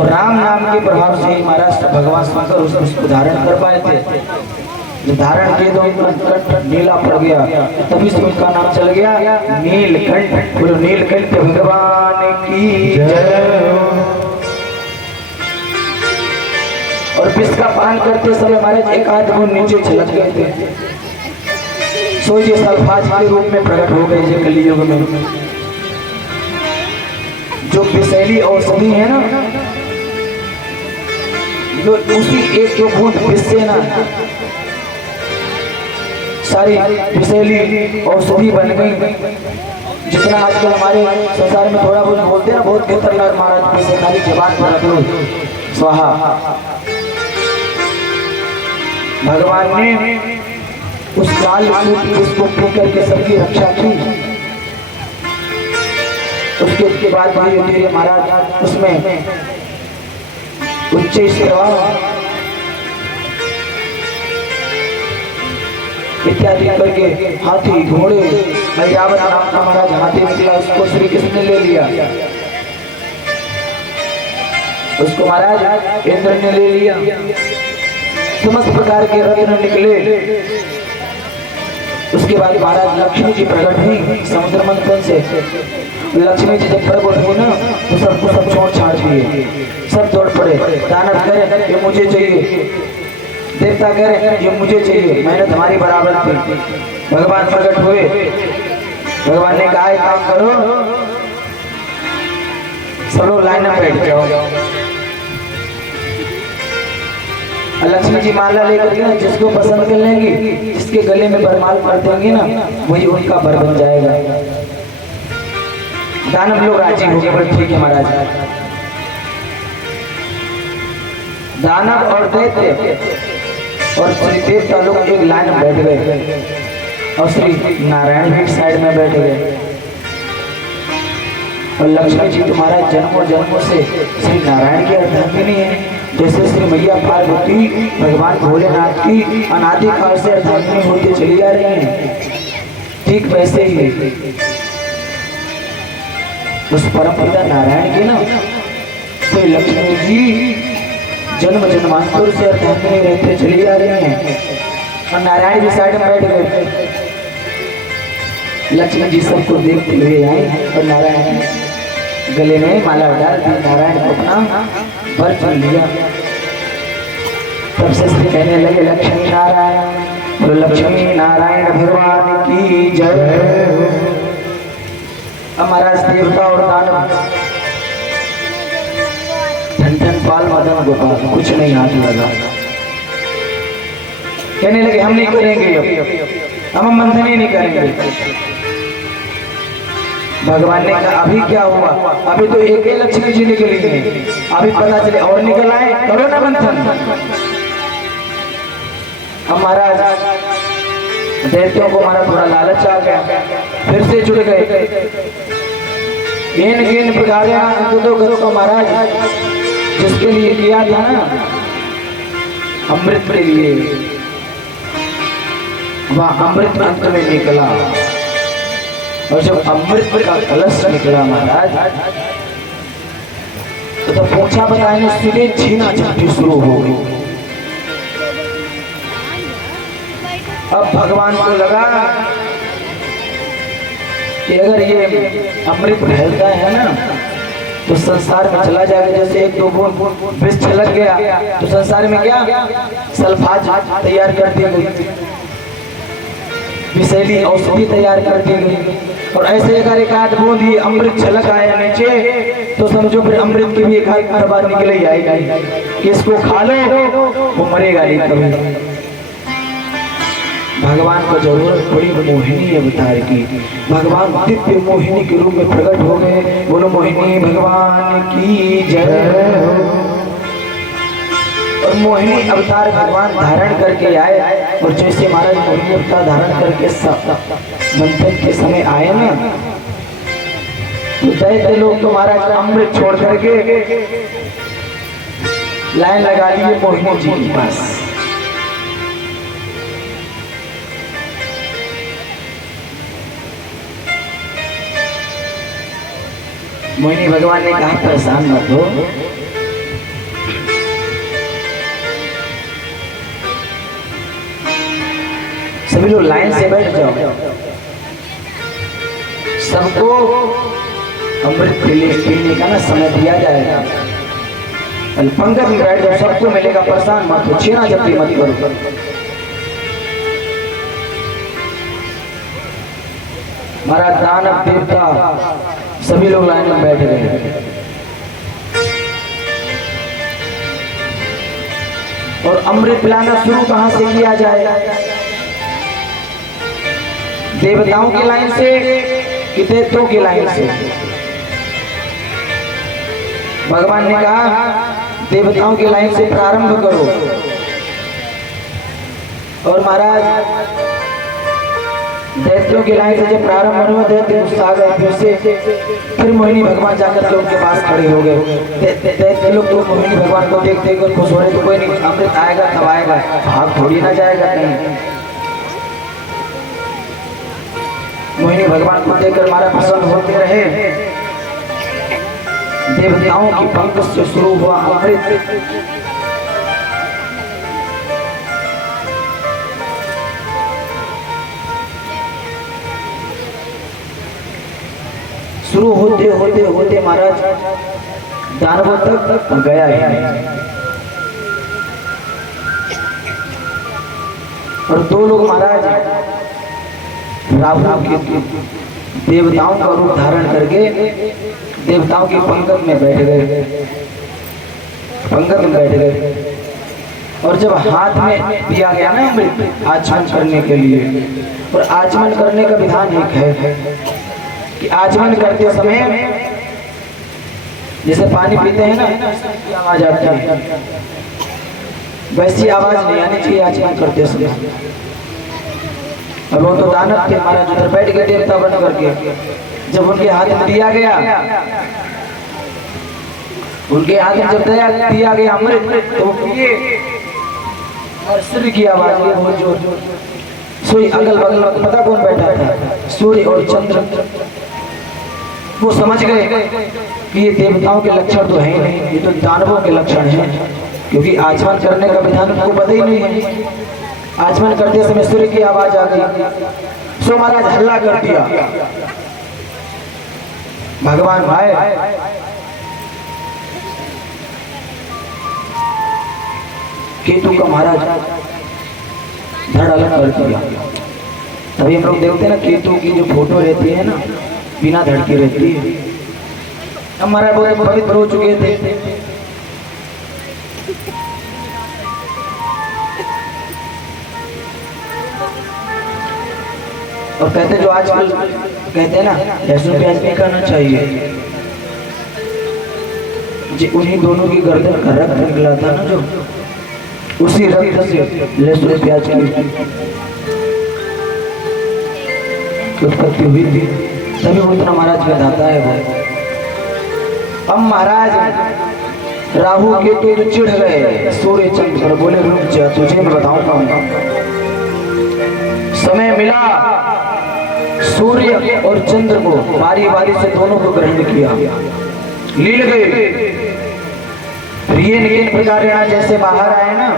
और राम नाम के प्रभाव से ही महाराज भगवान शंकर उसको धारण कर पाए थे। जब धारण किए तो उनका कंठ नीला पड़ गया, तभी से उनका नाम चल गया नीलकंठ। बोलो नीलकंठ भगवान की जय। और विष का पान करते समय महाराज एक आध बूंद नीचे छलक गए थे, सो ये सल्फाज के रूप में प्रकट हो गए ये कलयुग में। जो विषैली औषधि है ना, जो उसी एक दो बूंद विष से ना सारी विषैली औषधि बन गई। जितना आजकल हमारे संसार में थोड़ा बहुत बोलते हैं ना, बहुत खतरनाक महाराज विष खाली जबान पर रख लो स्वाहा। भगवान ने उस काल उसको पी करके सबकी रक्षा की। उसके बाद धीरे धीरे महाराज उसमें उच्च श्रवण इत्यादि करके हाथी घोड़े ऐरावत नाम का महाराज हाथी निकला, उसको श्री कृष्ण ने ले लिया। उसको महाराज इंद्र ने ले लिया। समस्त प्रकार के रत्न निकले। उसके बाद महाराज लक्ष्मी जी प्रकट हुई समुद्र मंथन से। लक्ष्मी जी जब प्रकट हुई ना तो सबको सब छोड़ छाड़ दिए, सब दौड़ पड़े। दानव कहे ये मुझे चाहिए, देवता कहे ये मुझे चाहिए, मेहनत हमारी बराबर थी। भगवान प्रकट हुए, भगवान ने कहा एक काम करो, सब लोग लाइन में बैठ जाओ। लक्ष्मी जी माला लेकर के ना जिसको पसंद कर लेंगी, जिसके गले में बरमाल कर देंगे ना, वही उनका बर बन जाएगा। दानव लोग राजी हो गए, बोले ठीक है महाराज। दानव और दैत्य और श्री देवता लोग एक लाइन में बैठ गए और श्री नारायण भी साइड में बैठ गए। और लक्ष्मी जी तुम्हारा जन्मों जन्मों से श्री नारायण की अर्धांगिनी है। जैसे श्री मैया पार्वती भगवान भोलेनाथ की अनादिकाल से अर्धांगिनी होती चली आ रही है, ठीक वैसे ही उस परम पिता नारायण की ना तो लक्ष्मी जी जन्म जन्मांतर से अर्धांगिनी रहते चली आ रही हैं। और नारायण जी साइड में बैठ गए। लक्ष्मी जी सबको देखते हुए आए और नारायण गले में माला डाल दी, नारायण को अपना वर चुन लिया। तब से श्री कहने लगे लक्ष्मी नारायण, तो लक्ष्मी नारायण भगवान की जय। हमारा देवता और दानव ठन ठन पाल मदन गोपाल कुछ नहीं हाथ लगा। कहने लगे हम नहीं करेंगे, हम मंथन ही नहीं करेंगे। भगवान ने कहा अभी क्या हुआ, अभी तो एक ही लक्ष्मी जी निकली है, अभी पता चले और निकल आए, करो ना मंथन। हमारा दैत्यों को हमारा थोड़ा लालच आ गया, फिर से जुड़ गए। इन गिन बिगाड़े तो करो का महाराज जिसके लिए किया था ना अमृत के लिए, वह अमृत अंत में निकला। और जब अमृत का कलश निकला महाराज तो पूछा बताने सीधे छीना झपटी शुरू हो गई। अब भगवान को लगा कि अगर ये अमृत फैलता है ना तो संसार में चला जाएगा। जैसे एक दो बूंद विष छलक गया तो संसार में क्या सल्फाज तैयार कर दी गई, विषैली औषधि तैयार कर दी गई। और ऐसे अगर एक आध बूंद ही अमृत छलक आया नीचे तो समझो फिर अमृत की भी एक आध बार निकल ही आएगा कि इसको खा लो वो मरेगा नहीं कभी। भगवान को जरूरत पड़ी मोहिनी अवतार की। भगवान दिव्य मोहिनी के रूप में प्रकट हो गए। बोलो मोहिनी भगवान की जय। और मोहिनी अवतार भगवान धारण करके आए। और जैसे महाराज मोहिनी अवतार धारण करके मंथन के समय आए ना तो दैत्य लोग तो महाराज अमृत छोड़ करके लाइन लगा लिए मोहिनी जी के पास। मोहिनी भगवान ने कहा परेशान मत हो, सभी लोग लाइन से बैठ जाओ, सबको अमृत पीने का ना समय दिया जाएगा। पंगत में बैठ जाओ, सबको मिलेगा, परेशान मत हो, छीना झपटी मत करो। महाराज दानव देवता सभी लोग लाइन में बैठ गए और अमृत पिलाना शुरू कहां से किया जाए? देवताओं की लाइन से कि दैत्यों की लाइन से? भगवान ने कहा देवताओं की लाइन से प्रारंभ करो। और महाराज दैत्यों की लाइन से जब प्रारंभ हुआ, दैत्य गुस्सा आ गए, फिर मोहिनी भगवान जाकर के उनके पास खड़े हो गए। दैत्य लोग तो मोहिनी भगवान को देख देख कर खुश हो रहे, तो कोई नहीं, अमृत आएगा तब आएगा, भाग थोड़ी ना जाएगा कहीं। मोहिनी भगवान को देखकर हमारा प्रसन्न होते रहे। देवताओं की पंक्ति से शुरू हुआ अमृत शुरू होते होते होते महाराज दानवों तक गया है। और दो लोग महाराज राहु के देवताओं का रूप धारण करके देवताओं की पंगत में बैठ गए, पंगत में बैठ गए। और जब हाथ में दिया गया ना अमृत आचमन करने के लिए, और आचमन करने का विधान एक है कि आचमन करते समय जैसे पानी पीते हैं ना, आवाज आती है, वैसी आवाज नहीं आनी चाहिए आचमन करते समय। और वो तो दानव थे महाराज, उधर बैठ गए देवता बन करके। जब उनके हाथ में दिया गया, उनके हाथ में जब दिया गया अमृत, तो पिए और सूर्य की आवाज हुई बहुत जोर। सूर्य अगल बगल पता कौन बैठा था? सूर्य और चंद्र। वो समझ गए कि ये देवताओं के लक्षण तो है नहीं, ये तो दानवों के लक्षण हैं, क्योंकि आचमन करने का विधान उनको पता ही नहीं है। आचमन करते समय सूर्य की आवाज आ गई, सो महाराज हल्ला कर दिया। भगवान भाई केतु का महाराज धड़ अलग कर दिया। तभी हम लोग देखते हैं ना, केतु की जो फोटो रहती है ना, बिना धड़ की रहती है। हम महाराज बहुत पवित्र हो चुके थे, और कहते जो आजकल कहते हैं ना लहसुन प्याज नहीं खाना चाहिए, जी उन्हीं दोनों की गर्दन का रक्त निकला था ना, जो उसी रक्त से लहसुन प्याज की उत्पत्ति हुई थी। तभी उतना महाराज बताता है वो। अब महाराज राहु केतु तो चिढ़ गए सूर्य चंद्र पर, बोले रुक जा, तुझे मैं बताऊंगा। समय मिला, सूर्य और चंद्र को बारी बारी से दोनों को ग्रहण किया, लील गए। ये किन प्रकार जैसे बाहर आए ना,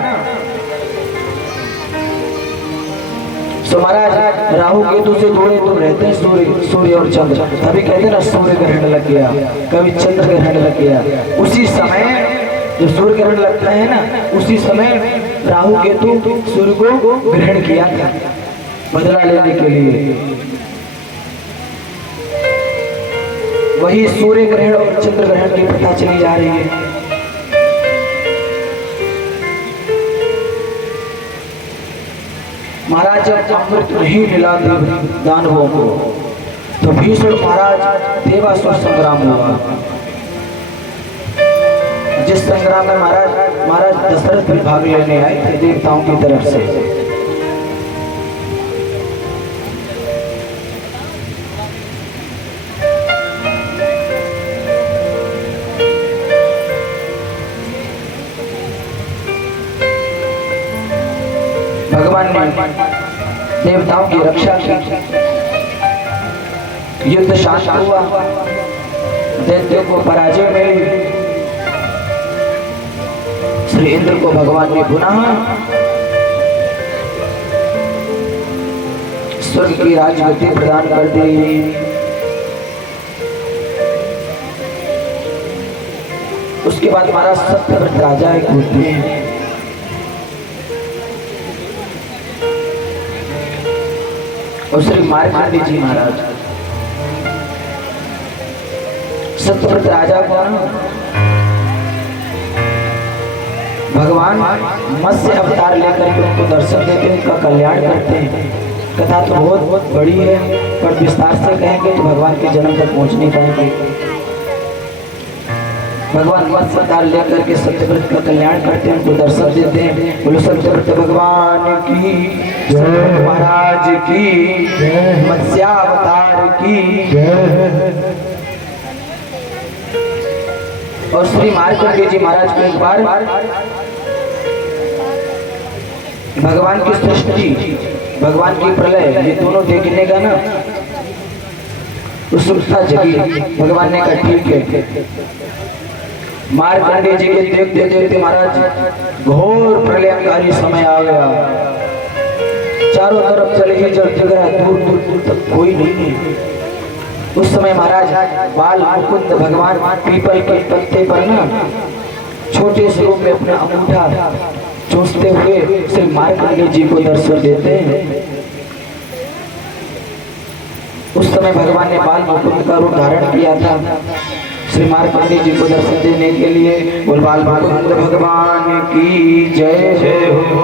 तो महाराज राहु केतु से जोड़े तो रहते हैं सूर्य और चंद्र। तभी कहते हैं ना सूर्य ग्रहण लग गया, कभी चंद्र ग्रहण लग गया। उसी समय जब सूर्य ग्रहण लगता है ना, उसी समय राहु केतु सूर्य को ग्रहण किया था बदला लेने के लिए। वही सूर्य ग्रहण और चंद्र ग्रहण की प्रथा चली जा रही है। महाराज जब अमृत नहीं मिला दानवों को, तो भीष्म महाराज देवासुर संग्राम हुआ, जिस संग्राम में महाराज दशरथ भी भाग लेने आए थे देवताओं की तरफ से। भगवान ने देवताओं की रक्षा की, युद्ध शांत हुआ, दैत्यों को पराजय मिली। श्री इंद्र को भगवान ने पुनः स्वर्ग की राजगद्दी प्रदान कर दी। उसके बाद महाराज सत्यव्रत राजा एक होते हैं, और श्री मार्कंडेय जी महाराज सत्यव्रत राजा को भगवान मत्स्य अवतार लेकर के उनको दर्शन देते हैं, उनका कल्याण करते हैं। कथा तो बहुत बड़ी है, पर विस्तार से कहेंगे तो भगवान के जन्म तक पहुंच नहीं पाएंगे। भगवान मत्स्य अवतार लेकर के सत्यव्रत का कल्याण करते हैं, उनको दर्शन देते हैं। बोलो सत्यव्रत भगवान की जय, महाराज की जय, मत्स्यावतार की जय। और श्री मार्कंडेय जी महाराज को एक बार भगवान की सृष्टि, भगवान की प्रलय, ये दोनों देखने का ना उत्सुकता जगी। भगवान ने कहा ठीक है। मार्कंडेय जी के देखते देखते महाराज घोर प्रलयकारी समय आ गया। चारों तरफ चले ही जल जग रहा, दूर दूर दूर तक कोई नहीं है। उस समय महाराज बाल मुकुंद भगवान पीपल के पत्ते पर ना छोटे से रूप में अपना अंगूठा चूसते हुए श्री मार्कंडेय जी को दर्शन देते हैं। उस समय भगवान ने बाल मुकुंद का रूप धारण किया था श्री मार्कंडेय जी को दर्शन देने के लिए। बोल बाल मुकुंद भगवान की जय जय हो।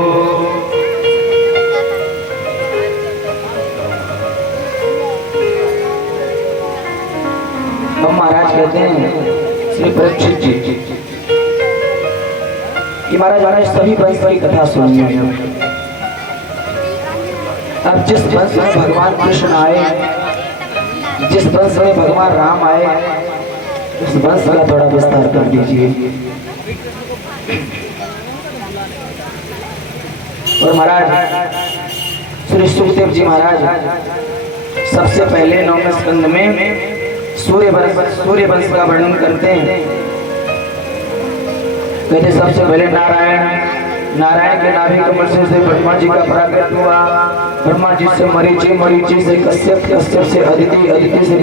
हम महाराज कहते हैं श्री परीक्षित जी कि महाराज मैंने सभी वंश की कथा सुनी है। अब जिस वंश में भगवान कृष्ण आए, जिस वंश में भगवान राम आए, उस वंश का थोड़ा विस्तार कर दीजिए। और महाराज श्री सुखदेव जी महाराज सबसे पहले 9वें स्कंद में सूर्य वंश का वर्णन करते हैं। कहते सबसे पहले नारायण के नाभि कमल से ब्रह्मा जी का प्राकट्य हुआ। ब्रह्मा जी से मरीचि, मरीचि से कश्यप, कश्यप से अदिति, अदिति से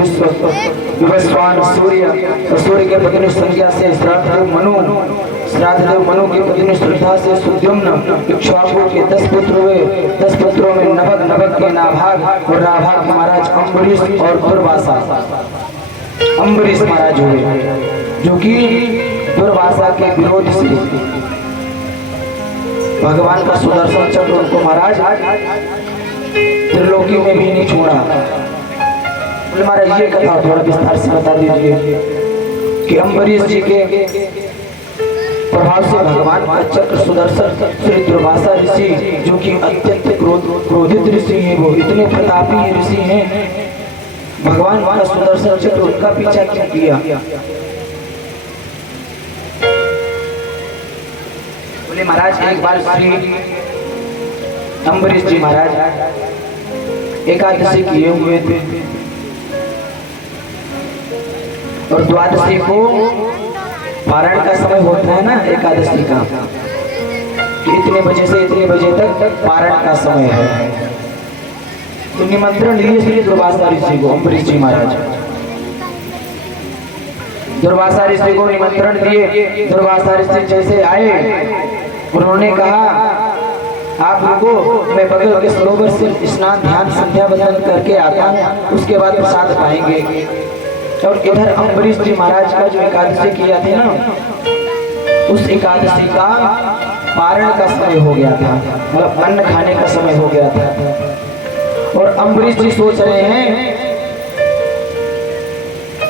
विश्वान, सूर्य के पत्नी संज्ञा से श्राद्धदेव मनु की पत्नी श्रद्धा से सुद्युम्न, इक्ष्वाकु के 10 पुत्र हुए। 10 पुत्रों में नभग के नाभाग, और नाभाग महाराज अम्बरीश और दुर्वासा। अम्बरीश महाराज हुए जो कि दुर्वासा के विरोध से भगवान का सुदर्शन चक्र उनको महाराज त्रिलोकी में भी नहीं छोड़ा। महाराज ये कथा थोड़ा विस्तार से बता दीजिए कि अम्बरीश जी के प्रभाव से भगवान का चक्र सुदर्शन श्री दुर्वासा ऋषि जो कि अत्यंत क्रोधित ऋषि हैं, वो इतने प्रतापी ऋषि हैं, भगवान का सुदर्शन चक्र उनका पीछा क्यों किया? बोले महाराज एक बार श्री अम्बरीश जी महाराज एकादशी किए हुए थे और द्वादशी को पारण का समय होता है ना एकादशी का, कि इतने बजे से इतने बजे तक पारण का समय है। तो निमंत्रण लिए श्री दुर्वासा ऋषि को अम्बरीश जी महाराज। दुर्वासा ऋषि को निमंत्रण दिए। दुर्वासा ऋषि जैसे आए उन्होंने कहा आप रुको, मैं बगल के सरोवर से स्नान ध्यान संध्या वंदन करके आता हूँ, उसके बाद प्रसाद पाएंगे। और इधर अम्बरीश जी महाराज का जो एकादशी किया थे ना, उस एकादशी का पारण का समय हो गया था, मतलब अन्न खाने का समय हो गया था। और अम्बरीश जी सोच रहे हैं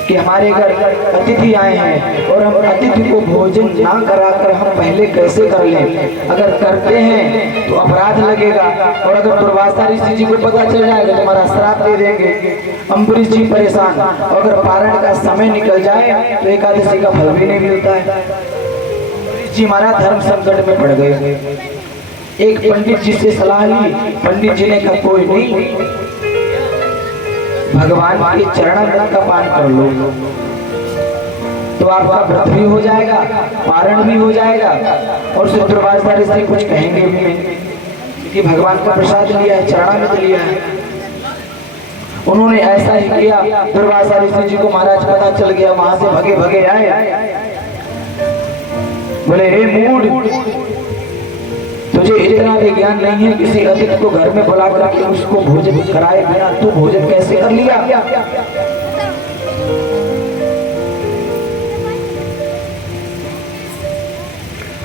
कि हमारे घर अतिथि आए हैं और हम अतिथि को भोजन ना कराकर हम पहले कैसे कर लें, अगर करते हैं तो अपराध लगेगा, और अगर दुर्वासा ऋषि जी को पता चल जाएगा तो हमारा श्राप दे देंगे। अम्बरीश जी परेशान, और अगर पारण का समय निकल जाए तो एकादशी का फल भी नहीं मिलता है। अम्बरीश जी हमारा धर्म संकट में पड़ गए। एक पंडित जी से सलाह ली। पंडित जी ने कहा कोई नहीं, भगवान के चरणामृत का पान कर लो तो आपका व्रत भी हो जाएगा, पारण भी हो जाएगा, और श्री दुर्वासा ऋषि कुछ कहेंगे भी नहीं, क्योंकि भगवान का प्रसाद लिया है, चरणामृत लिया है। उन्होंने ऐसा ही किया। दुर्वासा ऋषि जी को महाराज पता चल गया, वहां से भगे भगे आए। बोले हे मूड, तुझे इतना भी ज्ञान नहीं है, किसी अतिथि को घर में बुला करके उसको भोजन कराए बिना तू भोजन कैसे कर लिया?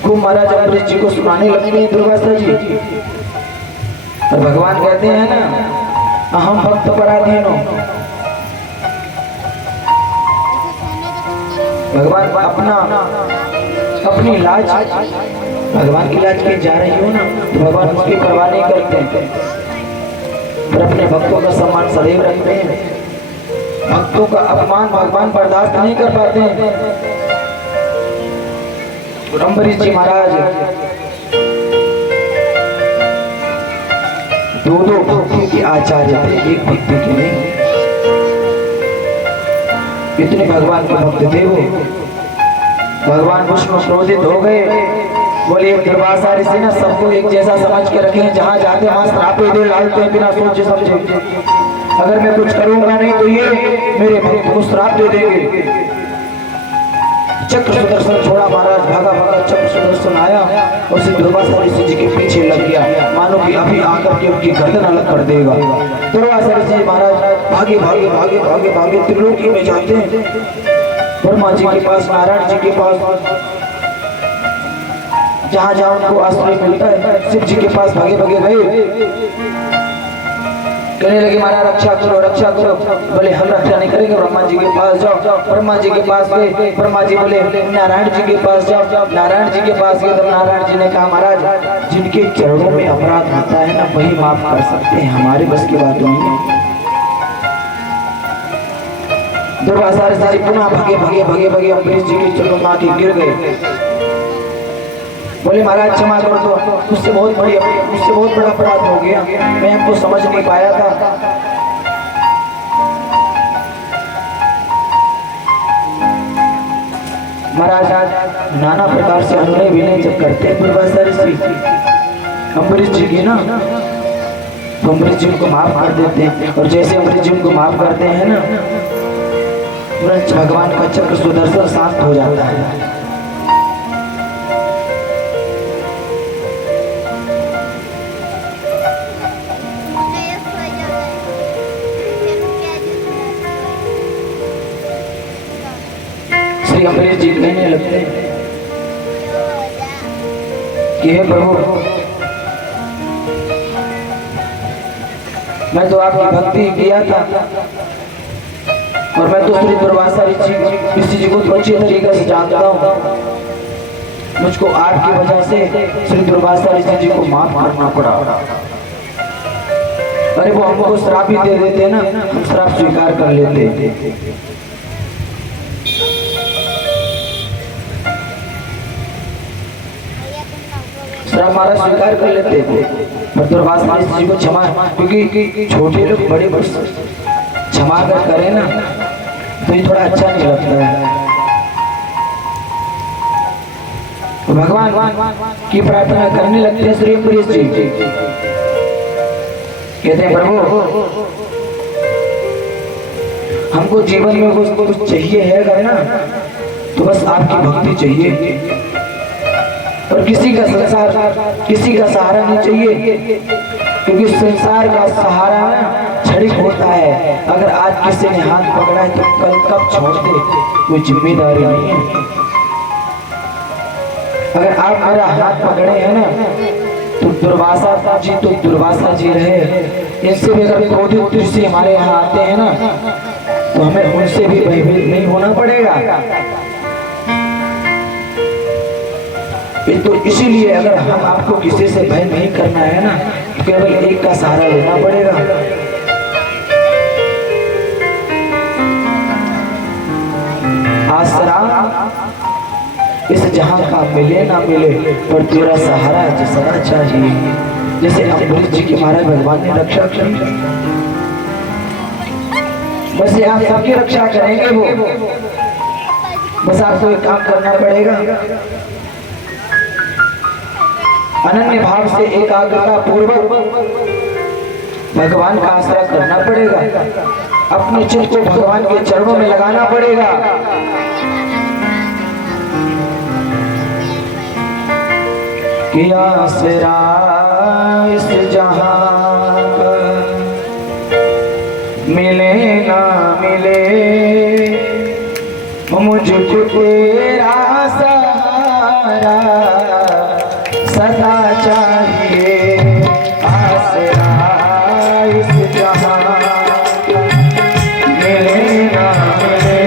खूब महाराज अम्बरीश जी को सुनाने लगते हैं दुर्वासा जी। और भगवान कहते हैं ना, अहम भक्त पराधीनो। भगवान अपनी लाज, भगवान की लाज की जा रही हो ना, तो भगवान उसकी परवाह नहीं करते, पर अपने भक्तों का सम्मान सदैव रखते हैं। भक्तों का अपमान भगवान बर्दाश्त नहीं कर पाते हैं। अम्बरीश जी महाराज दो भक्ति के आचार्य थे, एक भक्ति के नहीं। इतने भगवान के भक्त थे वो। भगवान विष्णु क्रोधित हो गए, बोले दुर्वासा ऋषि ना सबको एक जैसा समझ के रखे हैं, जहाँ जाते वहां श्राप दे डालते हैं बिना सोचे समझे। अगर मैं कुछ करूंगा नहीं तो ये मेरे भक्त को श्राप दे देंगे। चक्र सुदर्शन छोड़ा महाराज, भागा भागा चक्र सुदर्शन आया और सिर्फ दुर्वासा ऋषि जी के पीछे लग गया, मानो कि अभी आकर के उनकी गर्दन अलग कर देगा। दुर्वासा ऋषि महाराज भागे भागे भागे भागे भागे त्रिलोकी में जाते हैं, ब्रह्मा जी के पास, नारायण जी के पास, जहाँ जहाँ उनको आश्रय मिलता है शिव जी के पास भागे भागे गए। कहने लगे महाराज रक्षा करो रक्षा करो। बोले हम रक्षा नहीं करेंगे, ब्रह्मा जी के पास जाओ। ब्रह्मा जी के पास गए, ब्रह्मा जी बोले नारायण जी के पास जाओ। नारायण जी के पास गए, तब नारायण जी ने कहा महाराज जिनके चरणों में अपराध होता है ना वही माफ कर सकते हैं, हमारे बस की बात नहीं है। दुर्वासा ऋषि पुनः भगे भगे भगे भगे अम्बरीश जी के चरणों में आके गिर गए। बोले महाराज क्षमा कर दो, मुझसे बहुत बड़ा अपराध हो गया, मैं आपको समझ नहीं पाया था। महाराज नाना प्रकार से अनुनय विनय जब करते हैं दुर्वासा ऋषि अम्बरीश जी की ना, तो अम्बरीश जी को माफ कर देते हैं। और जैसे अम्बरीश जी को माफ करते हैं ना, तुरंत भगवान का चक्र सुदर्शन शांत हो जाता है। श्री अम्बरीश जी कहने लगते हैं कि हे प्रभु, मैं तो आपकी भक्ति किया था और मैं तो श्री दुर्वासा ऋषि जी को अच्छी तरीके से जानता हूँ। मुझको आपकी वजह से श्री दुर्वासा ऋषि जी को माफ करना पड़ा। अरे वो हमको श्राप ही दे देते ना, हम श्राप स्वीकार कर लेते। श्राप हमारा स्वीकार कर लेते थे, पर दुर्वासा ऋषि जी को क्षमा, क्योंकि छोटे लोग बड़े क्षमा अगर करें ना तो ये थोड़ा अच्छा नहीं लगता है। तो भगवान की प्रार्थना करने लगते हैं श्री अम्बरीश जी। कहते हैं प्रभु हमको जीवन में कुछ चाहिए है अगर ना, तो बस आपकी भक्ति चाहिए और किसी का सहारा नहीं चाहिए, क्योंकि संसार का सहारा क्षणिक होता है। अगर आज किसी ने हाथ पकड़ा है तो कल कब छोड़ दे, कोई जिम्मेदारी नहीं है। अगर आप मेरा हाथ पकड़े हैं ना, तो दुर्वासा जी रहे, इनसे भी अगर क्रोधित दृष्टि हमारे यहाँ आते हैं ना, तो हमें उनसे भी भयभीत नहीं होना पड़ेगा। तो इसीलिए अगर हम आपको किसी से भय नहीं करना है ना, तो केवल एक का सहारा लेना पड़ेगा। आसरा इस जहां का मिले ना मिले, पर तेरा सहारा सदा चाहिए। जैसे अम्बरीश जी की महाराज भगवान ने रक्षा की, वैसे आप सबकी रक्षा करेंगे वो, बस आपको एक काम करना पड़ेगा, अनन्य भाव से एकाग्रता पूर्वक भगवान का आसरा करना पड़ेगा, अपने चित्त को भगवान के चरणों में लगाना पड़ेगा। कि आसरा इस जहां का मिले ना मिले, मुझको तेरा सहारा सदा चाहिए। आसरा इस जहां मिले ना मिले,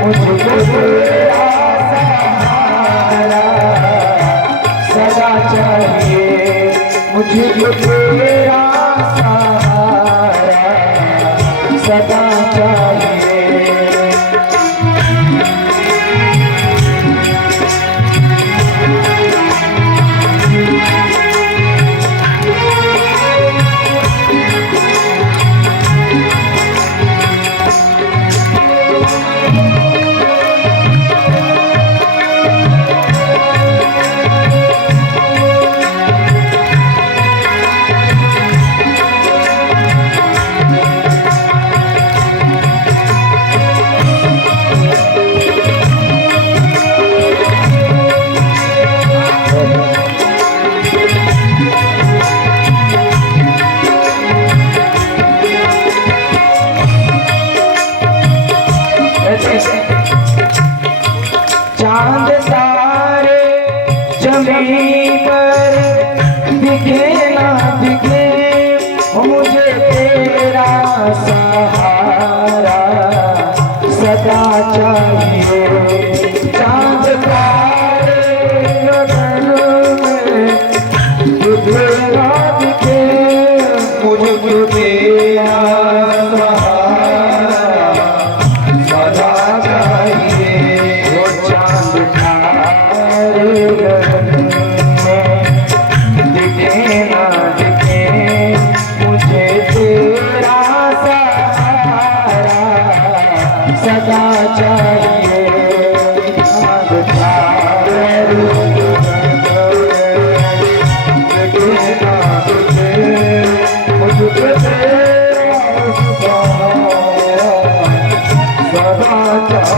मुझको तेरा सहारा सदा चाहिए। मुझको तेरा सहारा सदा चाहिए। चांद तारे जमीन पर दिखे ना दिखे, मुझे तेरा सहारा सदा चाहिए। चांद तारे गगन में दिखे ना दिखे, मुझे तेरा सहारा सदा चाहिए। दिखे ना दिखे, मुझे तेरा सहारा सदा चाहिए। दिखे ना दिखे, मुझे तेरा सहारा सदा चाहिए।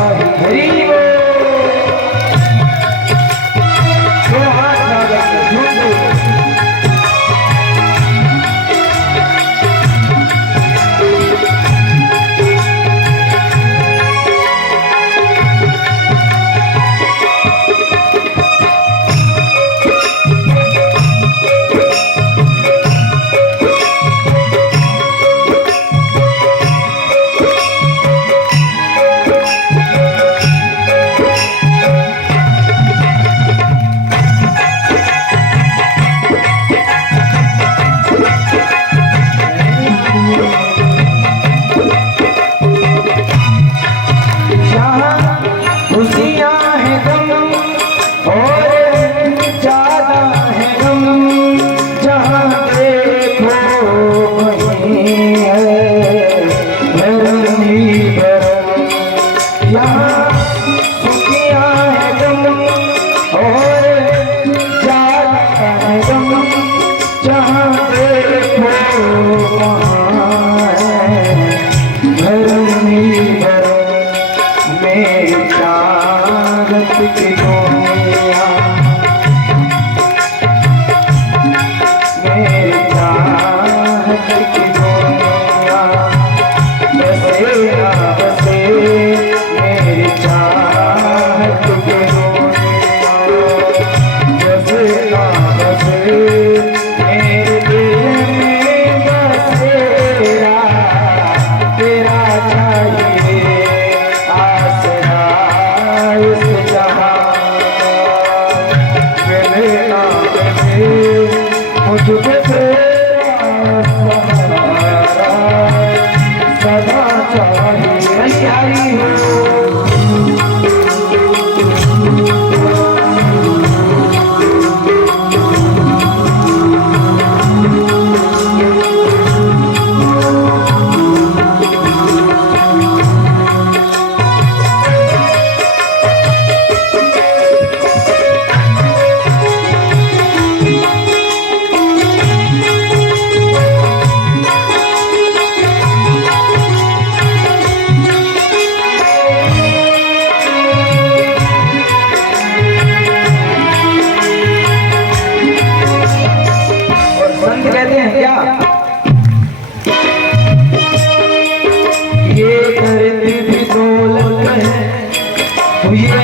सदा चाहिए।